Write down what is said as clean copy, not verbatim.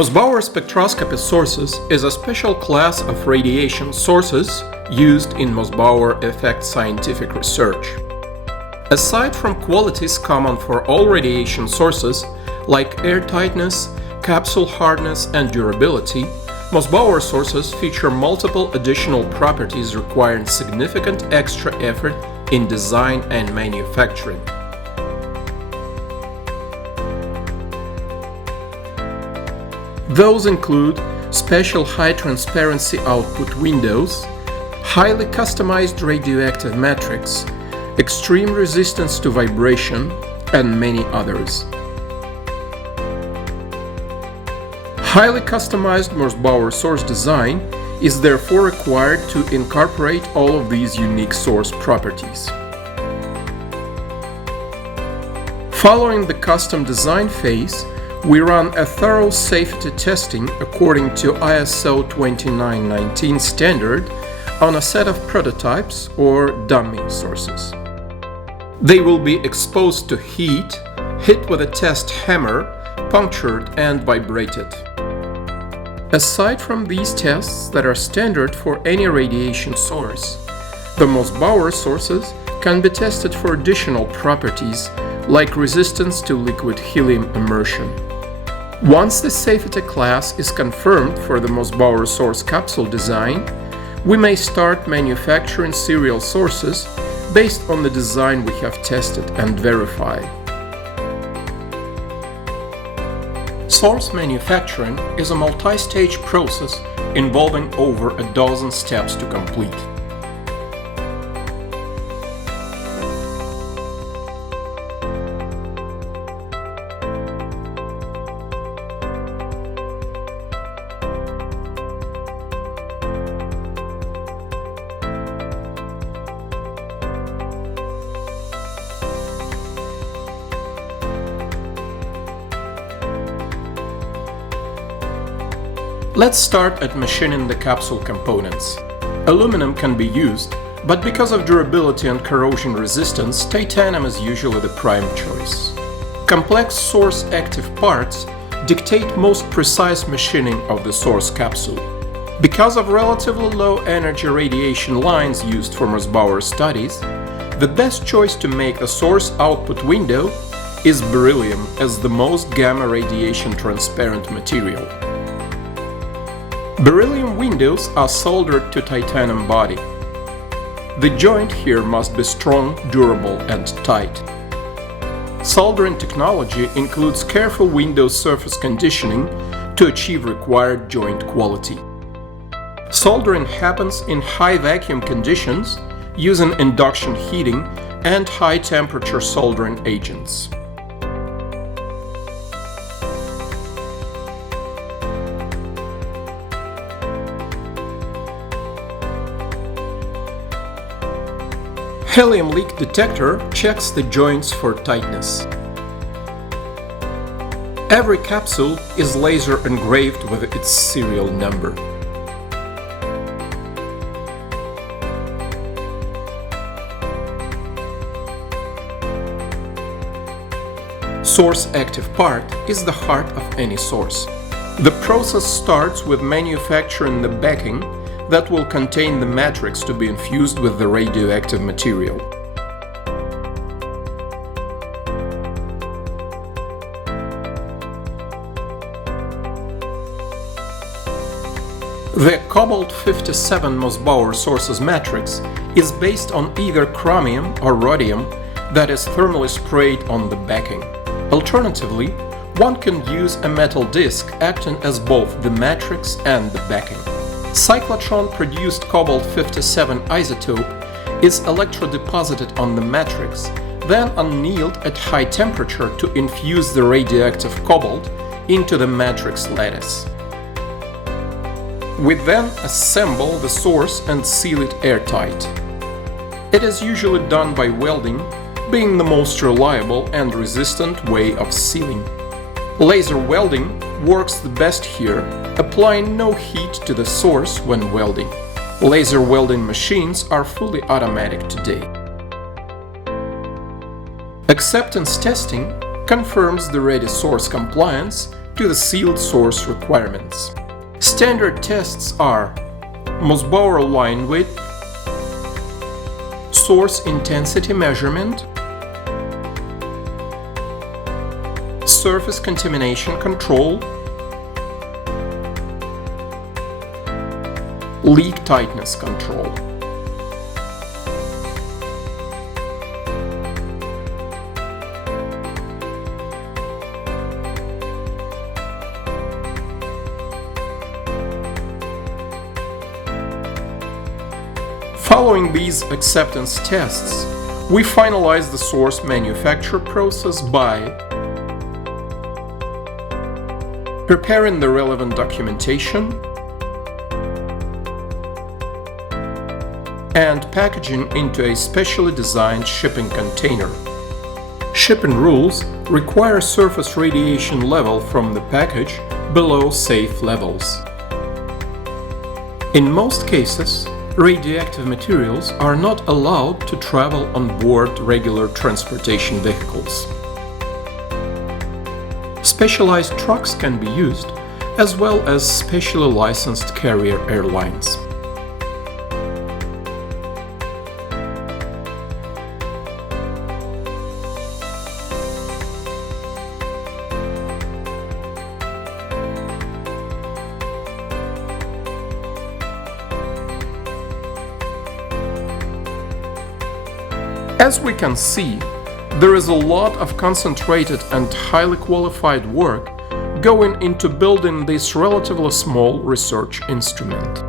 Mössbauer spectroscopy sources is a special class of radiation sources used in Mössbauer effect scientific research. Aside from qualities common for all radiation sources, like airtightness, capsule hardness, and durability, Mössbauer sources feature multiple additional properties requiring significant extra effort in design and manufacturing. Those include special high transparency output windows, highly customized radioactive matrix, extreme resistance to vibration, and many others. Highly customized Mössbauer source design is therefore required to incorporate all of these unique source properties. Following the custom design phase, we run a thorough safety testing according to ISO 2919 standard on a set of prototypes or dummy sources. They will be exposed to heat, hit with a test hammer, punctured and vibrated. Aside from these tests that are standard for any radiation source, the Mössbauer sources can be tested for additional properties like resistance to liquid helium immersion. Once the safety class is confirmed for the Mössbauer source capsule design, we may start manufacturing serial sources based on the design we have tested and verified. Source manufacturing is a multi-stage process involving over a dozen steps to complete. Let's start at machining the capsule components. Aluminum can be used, but because of durability and corrosion resistance, titanium is usually the prime choice. Complex source active parts dictate most precise machining of the source capsule. Because of relatively low energy radiation lines used for Mössbauer studies, the best choice to make a source output window is beryllium as the most gamma radiation transparent material. Beryllium windows are soldered to titanium body. The joint here must be strong, durable, and tight. Soldering technology includes careful window surface conditioning to achieve required joint quality. Soldering happens in high vacuum conditions using induction heating and high temperature soldering agents. Helium leak detector checks the joints for tightness. Every capsule is laser engraved with its serial number. Source active part is the heart of any source. The process starts with manufacturing the backing that will contain the matrix to be infused with the radioactive material. The cobalt-57 Mössbauer sources matrix is based on either chromium or rhodium that is thermally sprayed on the backing. Alternatively, one can use a metal disc acting as both the matrix and the backing. Cyclotron-produced cobalt-57 isotope is electrodeposited on the matrix, then annealed at high temperature to infuse the radioactive cobalt into the matrix lattice. We then assemble the source and seal it airtight. It is usually done by welding, being the most reliable and resistant way of sealing. Laser welding works the best here, applying no heat to the source when welding. Laser welding machines are fully automatic today. Acceptance testing confirms the ready source compliance to the sealed source requirements. Standard tests are Mössbauer line width, source intensity measurement, surface contamination control, leak tightness control. Following these acceptance tests, we finalize the source manufacture process by preparing the relevant documentation and packaging into a specially designed shipping container. Shipping rules require surface radiation level from the package below safe levels. In most cases, radioactive materials are not allowed to travel on board regular transportation vehicles. Specialized trucks can be used, as well as specially licensed carrier airlines. As we can see, there is a lot of concentrated and highly qualified work going into building this relatively small research instrument.